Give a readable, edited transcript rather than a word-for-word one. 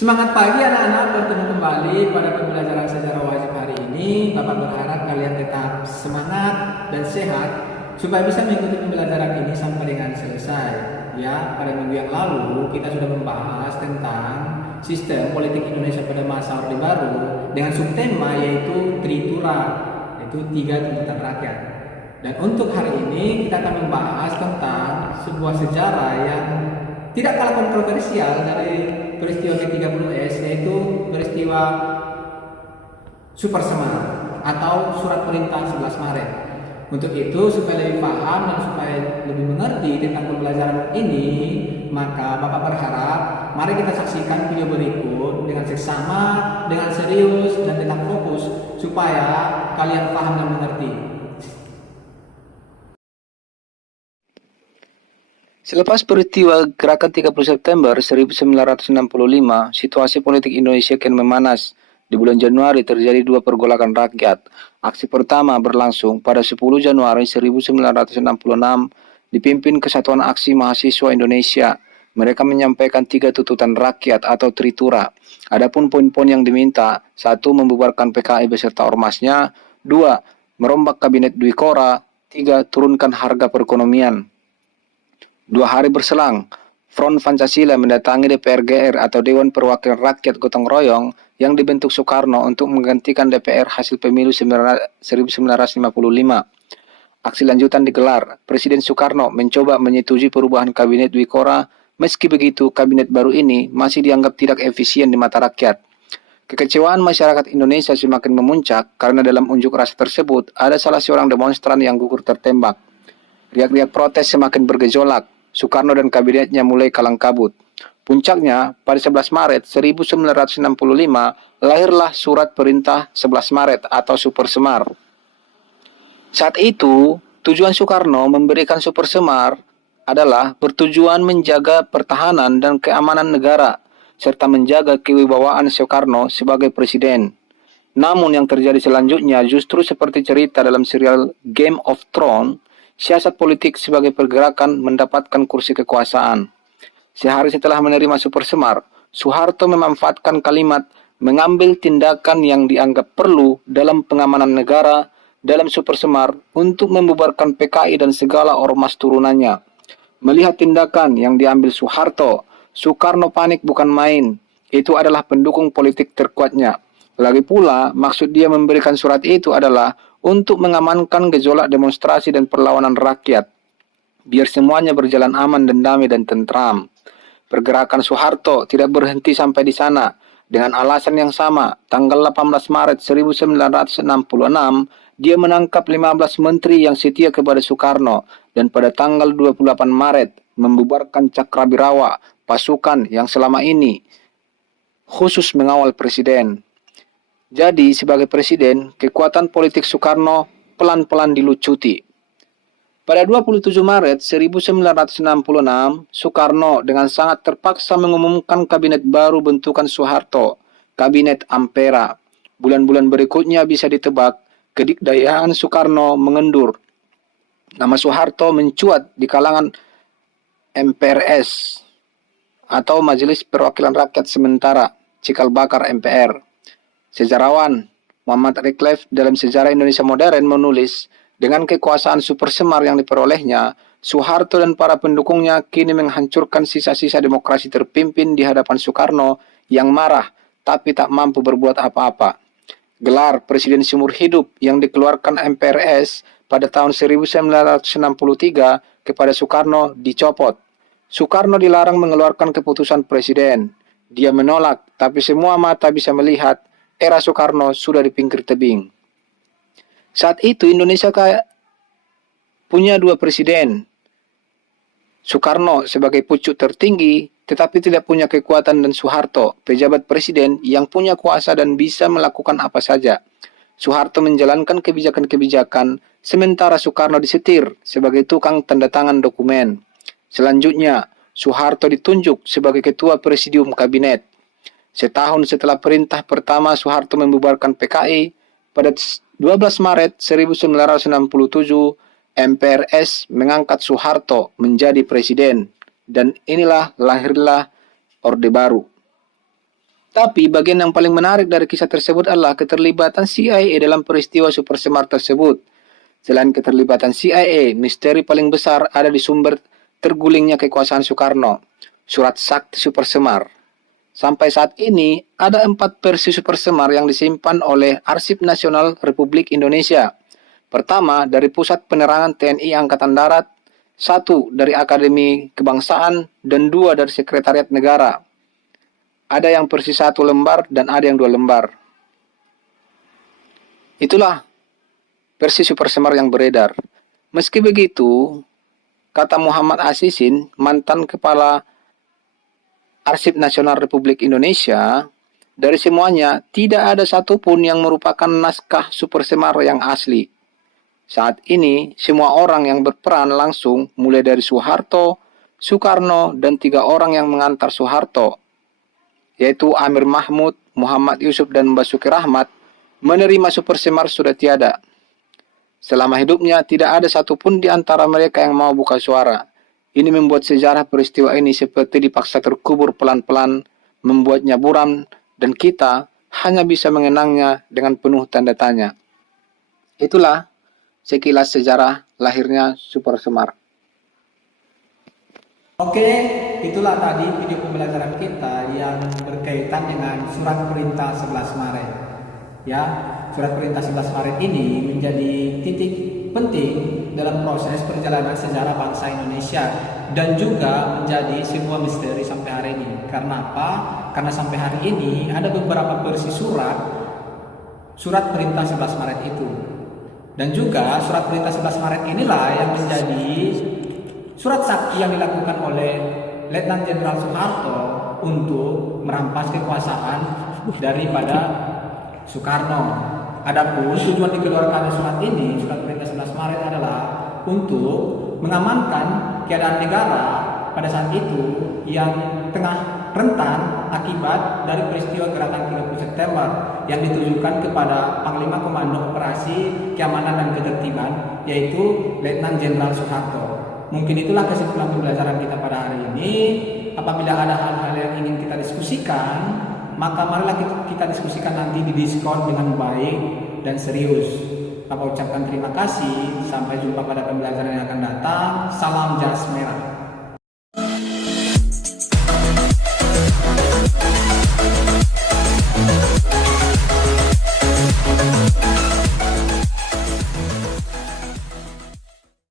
Semangat pagi anak-anak, bertemu kembali pada pembelajaran sejarah wajib hari ini. Bapak berharap kalian tetap semangat dan sehat supaya bisa mengikuti pembelajaran ini sampai dengan selesai. Ya, pada minggu yang lalu kita sudah membahas tentang sistem politik Indonesia pada masa Orde Baru dengan subtema yaitu Tritura, yaitu 3 tuntutan rakyat. Dan untuk hari ini kita akan membahas tentang sebuah sejarah yang tidak kalah kontroversial dari peristiwa G30S, yaitu peristiwa Super Semar atau Surat Perintah 11 Maret. Untuk itu, supaya lebih paham dan supaya lebih mengerti tentang pembelajaran ini, maka Bapak berharap mari kita saksikan video berikut dengan seksama, dengan serius, dan tetap fokus supaya kalian paham dan mengerti. Selepas peristiwa Gerakan 30 September 1965, situasi politik Indonesia kian memanas. Di bulan Januari terjadi 2 pergolakan rakyat. Aksi pertama berlangsung pada 10 Januari 1966, dipimpin Kesatuan Aksi Mahasiswa Indonesia. Mereka menyampaikan 3 tuntutan rakyat atau Tritura. Adapun poin-poin yang diminta: 1. Membubarkan PKI beserta ormasnya. 2. Merombak Kabinet Dwi Kora. 3. Turunkan harga perekonomian. 2 hari berselang, Front Pancasila mendatangi DPR GR atau Dewan Perwakilan Rakyat Gotong Royong yang dibentuk Soekarno untuk menggantikan DPR hasil pemilu 1955. Aksi lanjutan digelar. Presiden Soekarno mencoba menyetujui perubahan Kabinet Dwi Kora. Meski begitu, kabinet baru ini masih dianggap tidak efisien di mata rakyat. Kekecewaan masyarakat Indonesia semakin memuncak karena dalam unjuk rasa tersebut ada salah seorang demonstran yang gugur tertembak. Riak-riak protes semakin bergejolak. Soekarno dan kabinetnya mulai kalang kabut. Puncaknya, pada 11 Maret 1965, lahirlah Surat Perintah 11 Maret atau Super Semar. Saat itu, tujuan Soekarno memberikan Super Semar adalah bertujuan menjaga pertahanan dan keamanan negara, serta menjaga kewibawaan Soekarno sebagai presiden. Namun yang terjadi selanjutnya justru seperti cerita dalam serial Game of Thrones, siasat politik sebagai pergerakan mendapatkan kursi kekuasaan. Sehari setelah menerima Super Semar, Soeharto memanfaatkan kalimat mengambil tindakan yang dianggap perlu dalam pengamanan negara dalam Super Semar untuk membubarkan PKI dan segala ormas turunannya. Melihat tindakan yang diambil Soeharto, Soekarno panik bukan main. Itu adalah pendukung politik terkuatnya. Lagi pula, maksud dia memberikan surat itu adalah untuk mengamankan gejolak demonstrasi dan perlawanan rakyat, biar semuanya berjalan aman dan damai dan tentram. Pergerakan Soeharto tidak berhenti sampai di sana. Dengan alasan yang sama, tanggal 18 Maret 1966, dia menangkap 15 menteri yang setia kepada Soekarno, dan pada tanggal 28 Maret membubarkan Cakrabirawa, pasukan yang selama ini khusus mengawal presiden. Jadi, sebagai presiden, kekuatan politik Soekarno pelan-pelan dilucuti. Pada 27 Maret 1966, Soekarno dengan sangat terpaksa mengumumkan kabinet baru bentukan Soeharto, Kabinet Ampera. Bulan-bulan berikutnya bisa ditebak, kedikdayaan Soekarno mengendur. Nama Soeharto mencuat di kalangan MPRS atau Majelis Perwakilan Rakyat Sementara, cikal bakal MPR. Sejarawan Muhammad Radcliffe dalam Sejarah Indonesia Modern menulis, dengan kekuasaan Super Semar yang diperolehnya, Soeharto dan para pendukungnya kini menghancurkan sisa-sisa demokrasi terpimpin di hadapan Soekarno yang marah tapi tak mampu berbuat apa-apa. Gelar Presiden Seumur Hidup yang dikeluarkan MPRS pada tahun 1963 kepada Soekarno dicopot. Soekarno dilarang mengeluarkan keputusan presiden. Dia menolak, tapi semua mata bisa melihat era Soekarno sudah di pinggir tebing. Saat itu Indonesia punya 2 presiden. Soekarno sebagai pucuk tertinggi, tetapi tidak punya kekuatan, dan Soeharto, pejabat presiden yang punya kuasa dan bisa melakukan apa saja. Soeharto menjalankan kebijakan-kebijakan, sementara Soekarno disetir sebagai tukang tanda tangan dokumen. Selanjutnya, Soeharto ditunjuk sebagai ketua presidium kabinet. Setahun setelah perintah pertama Soeharto membubarkan PKI, pada 12 Maret 1967, MPRS mengangkat Soeharto menjadi presiden, dan inilah lahirlah Orde Baru. Tapi bagian yang paling menarik dari kisah tersebut adalah keterlibatan CIA dalam peristiwa super semar tersebut. Selain keterlibatan CIA, misteri paling besar ada di sumber tergulingnya kekuasaan Soekarno, surat sakti super semar. Sampai saat ini, ada 4 versi super semar yang disimpan oleh Arsip Nasional Republik Indonesia. Pertama, dari Pusat Penerangan TNI Angkatan Darat, 1 dari Akademi Kebangsaan, dan 2 dari Sekretariat Negara. Ada yang versi 1 lembar dan ada yang 2 lembar. Itulah versi super semar yang beredar. Meski begitu, kata Muhammad Asisin, mantan Kepala Arsip Nasional Republik Indonesia, dari semuanya tidak ada satupun yang merupakan naskah super semar yang asli. Saat ini, semua orang yang berperan langsung, mulai dari Soeharto, Soekarno, dan 3 orang yang mengantar Soeharto, yaitu Amir Mahmud, Muhammad Yusuf, dan Basuki Rahmat, menerima super semar sudah tiada. Selama hidupnya, tidak ada satupun di antara mereka yang mau buka suara. Ini membuat sejarah peristiwa ini seperti dipaksa terkubur pelan-pelan, membuatnya buram, dan kita hanya bisa mengenangnya dengan penuh tanda tanya. Itulah sekilas sejarah lahirnya super semar. Oke, itulah tadi video pembelajaran kita yang berkaitan dengan surat perintah 11 Maret. Ya, surat perintah 11 Maret ini menjadi titik penting dalam proses perjalanan sejarah bangsa Indonesia dan juga menjadi sebuah misteri sampai hari ini. Karena apa? Karena sampai hari ini ada beberapa versi surat perintah 11 Maret itu. Dan juga surat perintah 11 Maret inilah yang menjadi surat sakti yang dilakukan oleh Letnan Jenderal Soeharto untuk merampas kekuasaan daripada Soekarno. Adapun tujuan dikeluarkan surat ini, surat perintah 11 Maret adalah untuk mengamankan keadaan negara pada saat itu yang tengah rentan akibat dari peristiwa gerakan 30 September yang ditujukan kepada Panglima Komando Operasi Keamanan dan Ketertiban, yaitu Letnan Jenderal Soeharto. Mungkin itulah kesimpulan pembelajaran kita pada hari ini. Apabila ada hal-hal yang ingin kita diskusikan, maka marilah kita diskusikan nanti di Discord dengan baik dan serius. Aku ucapkan terima kasih. Sampai jumpa pada pembelajaran yang akan datang. Salam jas merah.